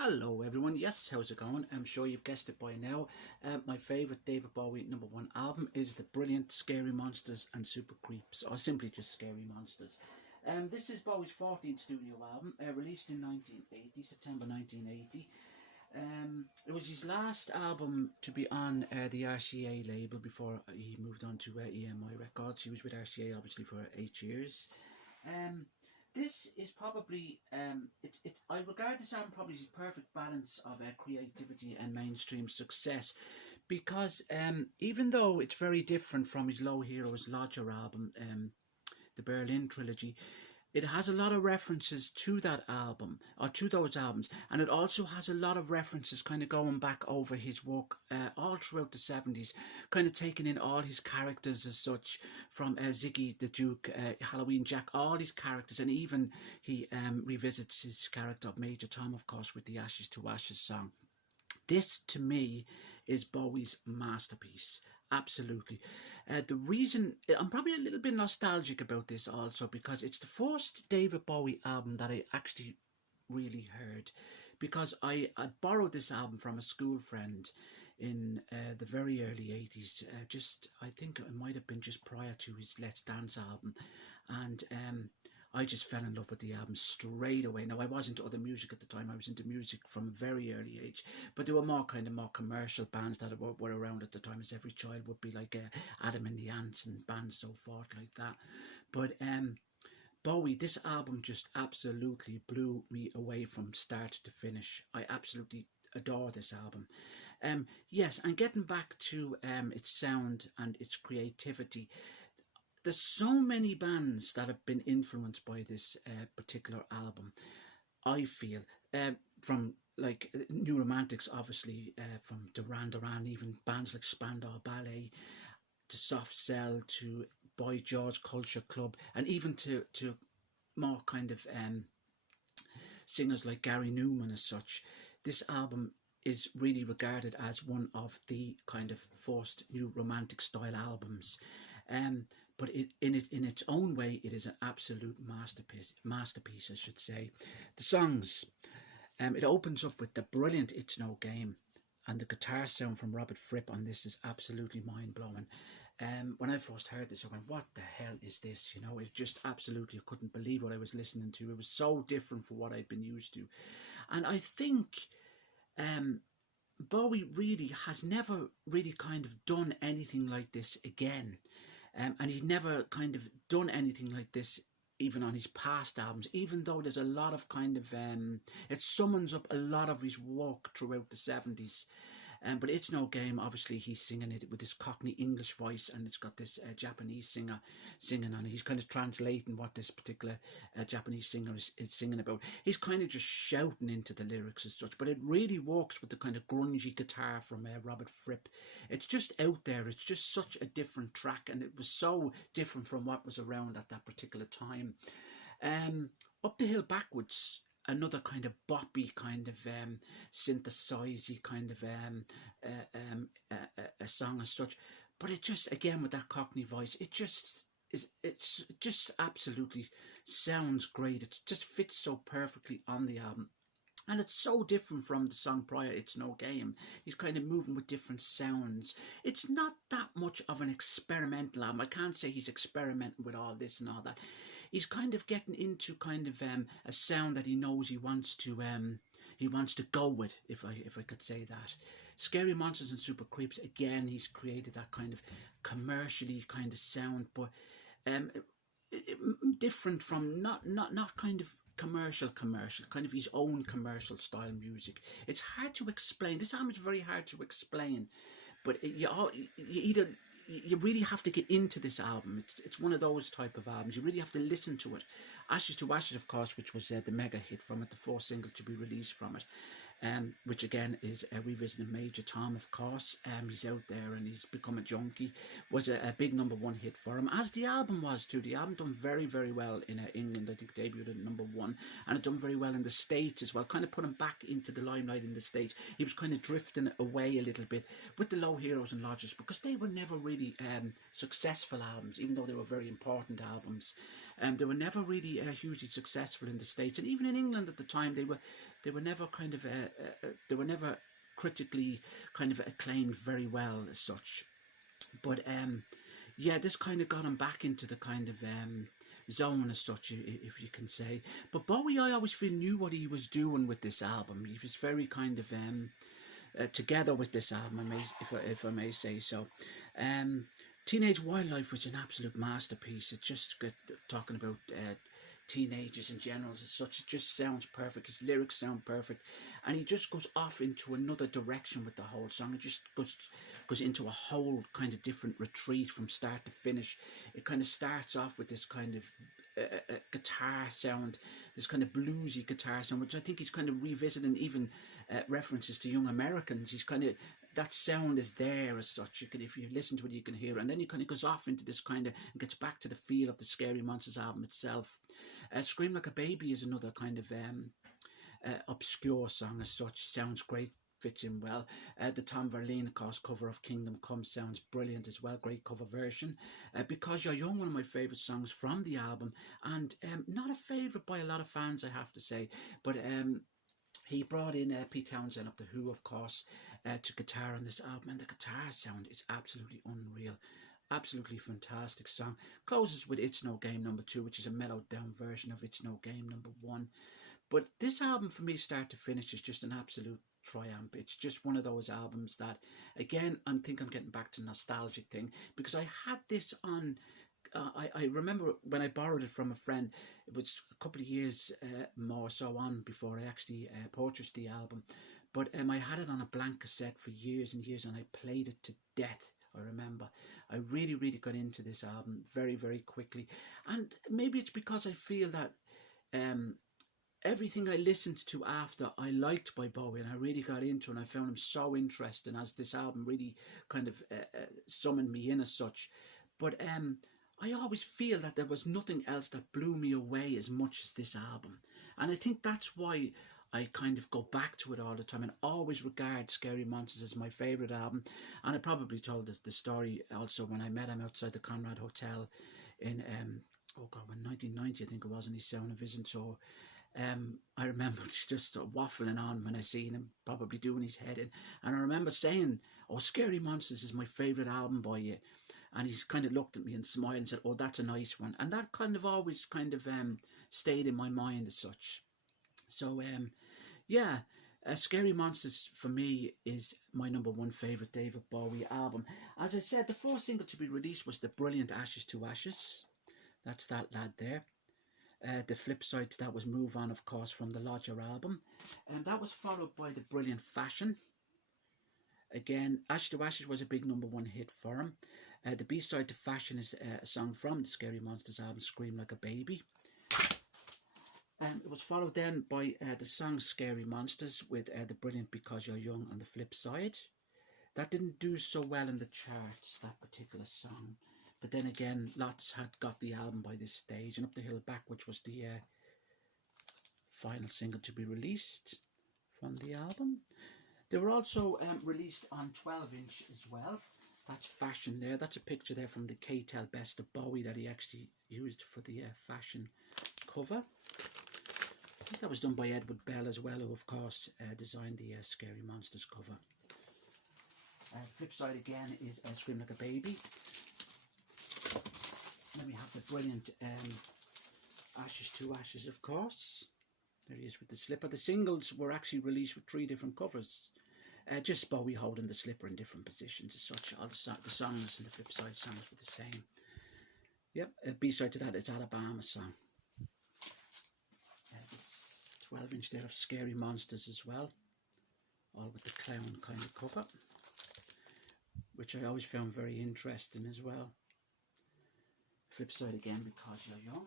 Hello everyone, yes, how's it going? I'm sure you've guessed it by now. My favourite David Bowie #1 album is the brilliant Scary Monsters and Super Creeps, or simply just Scary Monsters. This is Bowie's 14th studio album, released in 1980, September 1980. It was his last album to be on the RCA label before he moved on to EMI Records. He was with RCA obviously for 8 years. Um, this is probably I regard this album probably as a perfect balance of creativity and mainstream success, because even though it's very different from his Low Heroes Lodger album, the Berlin trilogy, it has a lot of references to that album, or to those albums, and it also has a lot of references kind of going back over his work all throughout the 70s, kind of taking in all his characters as such, from Ziggy the Duke, Halloween Jack, all his characters, and even he revisits his character of Major Tom, of course, with the Ashes to Ashes song. This, to me, is Bowie's masterpiece. Absolutely. The reason I'm probably a little bit nostalgic about this also because it's the first David Bowie album that I actually really heard, because I borrowed this album from a school friend in the very early 80s. Just, I think it might have been just prior to his Let's Dance album. And I just fell in love with the album straight away. Now, I wasn't into other music at the time. I was into music from a very early age, but there were more commercial bands that were around at the time, as every child would be, like Adam and the Ants and bands so forth like that. But Bowie, this album just absolutely blew me away from start to finish. I absolutely adore this album. Yes, and getting back to its sound and its creativity, there's so many bands that have been influenced by this particular album, I feel, from like New Romantics, obviously, from Duran Duran, even bands like Spandau Ballet, to Soft Cell, to Boy George Culture Club, and even to more kind of singers like Gary Newman as such. This album is really regarded as one of the kind of first new romantic style albums. Um, but in its own way, it is an absolute masterpiece, I should say. The songs, it opens up with the brilliant "It's No Game," and the guitar sound from Robert Fripp on this is absolutely mind blowing. When I first heard this, I went, "What the hell is this?" You know, it just absolutely, I couldn't believe what I was listening to. It was so different from what I'd been used to, and I think um, Bowie really has never really kind of done anything like this again. And he's never kind of done anything like this even on his past albums, even though there's a lot of kind of, it summons up a lot of his work throughout the 70s. But It's No Game, obviously he's singing it with this Cockney English voice, and it's got this Japanese singer singing on it. He's kind of translating what this particular Japanese singer is singing about. He's kind of just shouting into the lyrics as such, but it really works with the kind of grungy guitar from Robert Fripp. It's just out there. It's just such a different track, and it was so different from what was around at that particular time. Up the Hill Backwards, another kind of boppy kind of synthesizy kind of a song as such, but it just, again, with that Cockney voice, it just is, it's just absolutely sounds great. It just fits so perfectly on the album. And it's so different from the song prior, It's No Game. He's kind of moving with different sounds. It's not that much of an experimental album. I can't say he's experimenting with all this and all that. He's kind of getting into kind of a sound that he knows he wants to go with, if I could say that. Scary Monsters and Super Creeps, again, he's created that kind of commercially kind of sound, but different from not kind of commercial, kind of his own commercial style music. It's hard to explain. This album is very hard to explain, but you really have to get into this album. It's one of those type of albums. You really have to listen to it. Ashes to Ashes, of course, which was the mega hit from it, the fourth single to be released from it, which again is revisiting Major Tom, of course. He's out there and he's become a junkie. Was a big #1 hit for him, as the album was too. The album done very, very well in England. I think debuted at #1, and it done very well in the States as well. Kind of put him back into the limelight in the States. He was kind of drifting away a little bit with the Low Heroes and Lodgers, because they were never really successful albums, even though they were very important albums. They were never really hugely successful in the States, and even in England at the time, they they were never kind of they were never critically kind of acclaimed very well as such. But yeah, this kind of got him back into the kind of zone as such, if you can say. But Bowie, I always feel, knew what he was doing with this album. He was very kind of together with this album, if I may say so. Teenage Wildlife was an absolute masterpiece. It just got talking about teenagers in general as such. It just sounds perfect. His lyrics sound perfect, and he just goes off into another direction with the whole song. It just goes into a whole kind of different retreat from start to finish. It kind of starts off with this kind of guitar sound, this kind of bluesy guitar sound, which I think he's kind of revisiting, even references to Young Americans. He's kind of, that sound is there as such. You can, if you listen to it, you can hear it. And then he kind of goes off into this kind of, and gets back to the feel of the Scary Monsters album itself. Scream Like a Baby is another kind of obscure song as such. Sounds great, fits in well. The Tom Verlaine, of course, cover of Kingdom Come sounds brilliant as well. Great cover version. Because You're Young, one of my favourite songs from the album, and not a favourite by a lot of fans, I have to say. But he brought in Pete Townsend of The Who, of course, to guitar on this album, and the guitar sound is absolutely unreal. Absolutely fantastic song. Closes with It's No Game number 2, which is a mellowed down version of It's No Game number 1. But this album, for me, start to finish, is just an absolute triumph. It's just one of those albums that, again, I think I'm getting back to nostalgic thing, because I had this on, I remember when I borrowed it from a friend, it was a couple of years more so on before I actually purchased the album. But I had it on a blank cassette for years and years, and I played it to death. I remember I really got into this album very, very quickly, and maybe it's because I feel that everything I listened to after I liked by Bowie, and I really got into, and I found him so interesting, as this album really kind of summoned me in as such. But I always feel that there was nothing else that blew me away as much as this album, and I think that's why I kind of go back to it all the time, and always regard Scary Monsters as my favourite album. And I probably told us the story also when I met him outside the Conrad Hotel in, oh God, when 1990 I think it was, in his Sound of Vision. So I remember just waffling on when I seen him, probably doing his head in. And I remember saying, oh, Scary Monsters is my favourite album by you. And he's kind of looked at me and smiled and said, oh, that's a nice one. And that kind of always kind of stayed in my mind as such. So, yeah, Scary Monsters for me is my number one favourite David Bowie album. As I said, the first single to be released was the brilliant Ashes to Ashes. That's that lad there. The flip side to that was Move On, of course, from the Lodger album. And that was followed by the brilliant Fashion. Again, Ashes to Ashes was a big number one hit for him. The B-side to Fashion is a song from the Scary Monsters album, Scream Like a Baby. It was followed then by the song Scary Monsters with the brilliant Because You're Young on the flip side. That didn't do so well in the charts, that particular song. But then again, lots had got the album by this stage. And Up the Hill Back, which was the final single to be released from the album. They were also released on 12-inch as well. That's Fashion there. That's a picture there from the K-Tel Best of Bowie that he actually used for the Fashion cover. I think that was done by Edward Bell as well, who of course designed the Scary Monsters cover. Flip side again is Scream Like a Baby. Then we have the brilliant Ashes to Ashes, of course. There he is with the slipper. The singles were actually released with 3 different covers. Just Bowie holding the slipper in different positions as such. All the songs and the flip side songs were the same. Yep, B-side to that is Alabama Song. 12-inch there of Scary Monsters as well, all with the clown kind of cover, which I always found very interesting as well. Flip side again, Because You're Young,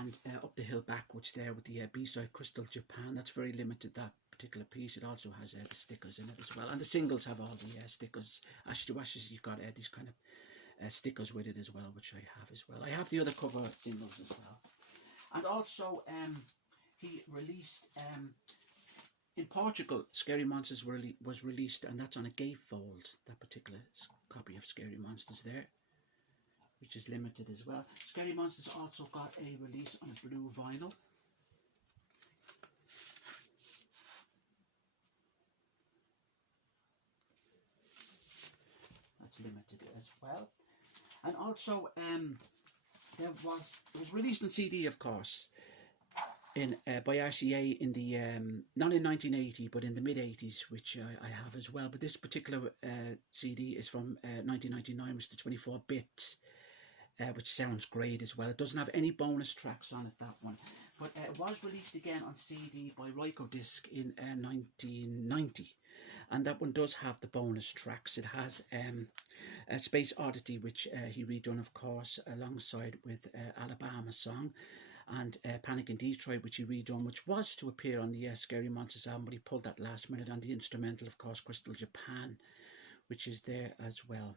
and Up the Hill Backwards there with the B-side Crystal Japan. That's very limited, that particular piece. It also has the stickers in it as well, and the singles have all the stickers. Ashes to Ashes, you've got these kind of stickers with it as well, which I have as well. I have the other cover singles as well, and also he released in Portugal, Scary Monsters was released, and that's on a gatefold, that particular copy of Scary Monsters there, which is limited as well. Scary Monsters also got a release on a blue vinyl. well. And also, it was released on CD, of course, in by RCA in the not in 1980, but in the mid 80s, which I have as well. But this particular CD is from 1999, which is the 24-bit. Which sounds great as well. It doesn't have any bonus tracks on it, that one. But it was released again on CD by Rykodisc in 1990. And that one does have the bonus tracks. It has Space Oddity, which he redone, of course, alongside with Alabama Song. And Panic in Detroit, which he redone, which was to appear on the Scary Monsters album, but he pulled that last minute. And the instrumental, of course, Crystal Japan, which is there as well.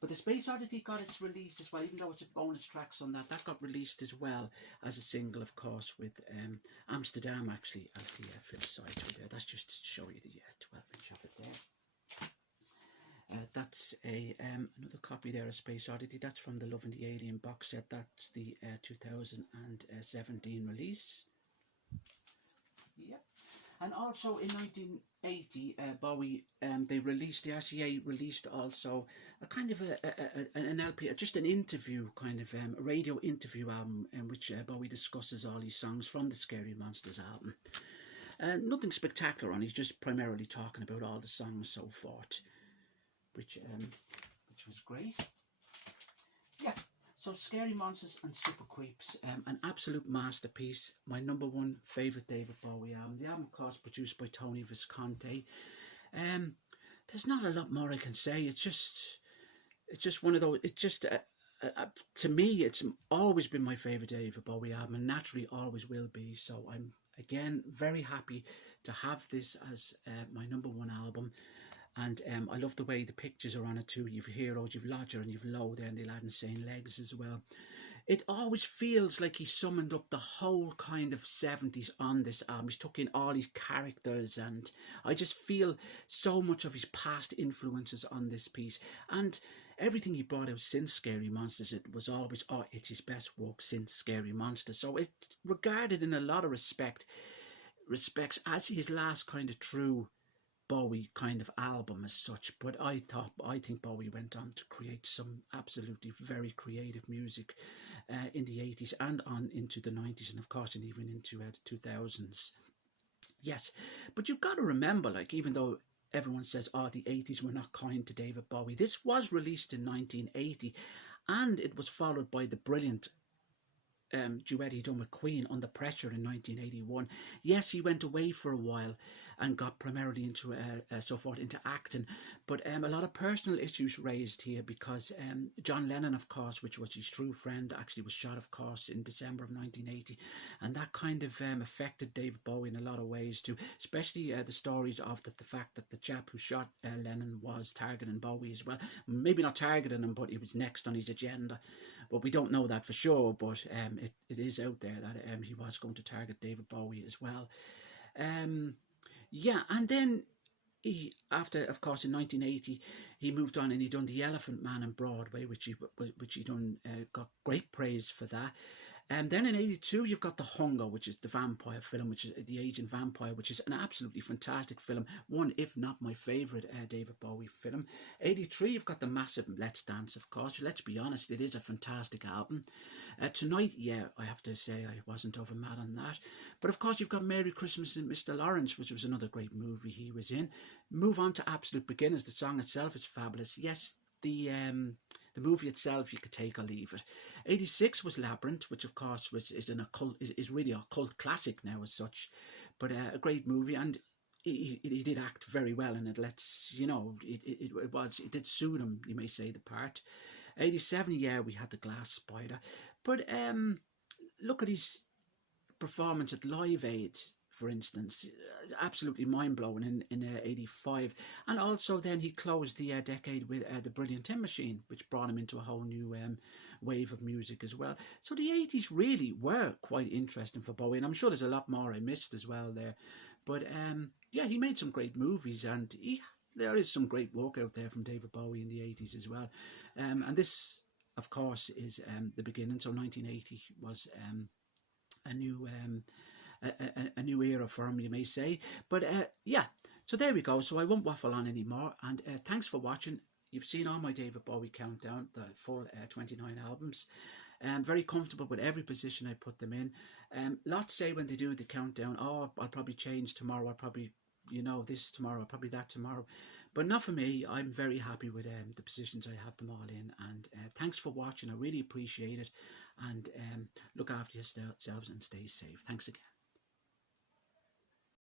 But the Space Oddity got its release as well, even though it's a bonus tracks on that. That got released as well as a single, of course, with Amsterdam, actually, as the flip side to there. That's just to show you the 12-inch of it there. That's another copy there of Space Oddity. That's from the Love and the Alien box set. That's the 2017 release. Yep. And also in 1980, Bowie, the RCA released also a kind of an LP, just an interview, kind of a radio interview album in which Bowie discusses all his songs from the Scary Monsters album. Nothing spectacular on, he's just primarily talking about all the songs so forth, which was great. Yeah. So Scary Monsters and Super Creeps, an absolute masterpiece. My #1 favourite David Bowie album. The album, of course, produced by Tony Visconti. There's not a lot more I can say. It's just one of those. It's just to me, it's always been my favourite David Bowie album, and naturally always will be. So I'm again very happy to have this as my #1 album. And I love the way the pictures are on it too. You've Heroes, you've Lodger, and you've Low there, and they'll add Insane Legs as well. It always feels like he summoned up the whole kind of 70s on this album. He's took in all his characters, and I just feel so much of his past influences on this piece. And everything he brought out since Scary Monsters, it was always, it's his best work since Scary Monsters. So it's regarded in a lot of respects as his last kind of true Bowie kind of album as such. But I think Bowie went on to create some absolutely very creative music in the 80s and on into the 90s, and of course and even into the 2000s. Yes, but you've got to remember, like, even though everyone says, the 80s were not kind to David Bowie, this was released in 1980, and it was followed by the brilliant duet he done with Queen, Under Pressure, in 1981. Yes, he went away for a while and got primarily into into acting, but a lot of personal issues raised here because John Lennon, of course, which was his true friend, actually was shot, of course, in December of 1980, and that kind of affected David Bowie in a lot of ways too, especially the stories of the fact that the chap who shot Lennon was targeting Bowie as well. Maybe not targeting him, but he was next on his agenda. But we don't know that for sure, but it is out there that he was going to target David Bowie as well. Yeah, and then he, after, of course, in 1980, he moved on and he done The Elephant Man on Broadway, which he done got great praise for that. And then in 82, you've got The Hunger, which is the vampire film, which is The Agent Vampire, which is an absolutely fantastic film. One, if not my favourite David Bowie film. 83, you've got the massive Let's Dance, of course. Let's be honest, it is a fantastic album. Tonight, yeah, I have to say I wasn't over mad on that. But of course, you've got Merry Christmas and Mr. Lawrence, which was another great movie he was in. Move on to Absolute Beginners. The song itself is fabulous. Yes, the movie itself you could take or leave it. 86 was Labyrinth, which of course is really a cult classic now as such, but a great movie, and he did act very well in it. It did suit him, you may say, the part. 87, yeah, we had The Glass Spider, but look at his performance at Live Aid, for instance, absolutely mind-blowing in 85. And also then he closed the decade with The Brilliant Tin Machine, which brought him into a whole new wave of music as well. So the 80s really were quite interesting for Bowie, and I'm sure there's a lot more I missed as well there. But yeah, he made some great movies, and there is some great work out there from David Bowie in the 80s as well. And this, of course, is the beginning. So 1980 was a new era for him, you may say. But yeah, so there we go. So I won't waffle on anymore, and thanks for watching. you've seen all my David Bowie countdown, the full 29 albums. Very comfortable with every position I put them in. Lots say when they do the countdown, oh, I'll probably change tomorrow, I'll probably, you know, this tomorrow, probably that tomorrow. But not for me. I'm very happy with the positions I have them all in. And thanks for watching. I really appreciate it. And look after yourselves and stay safe. Thanks again.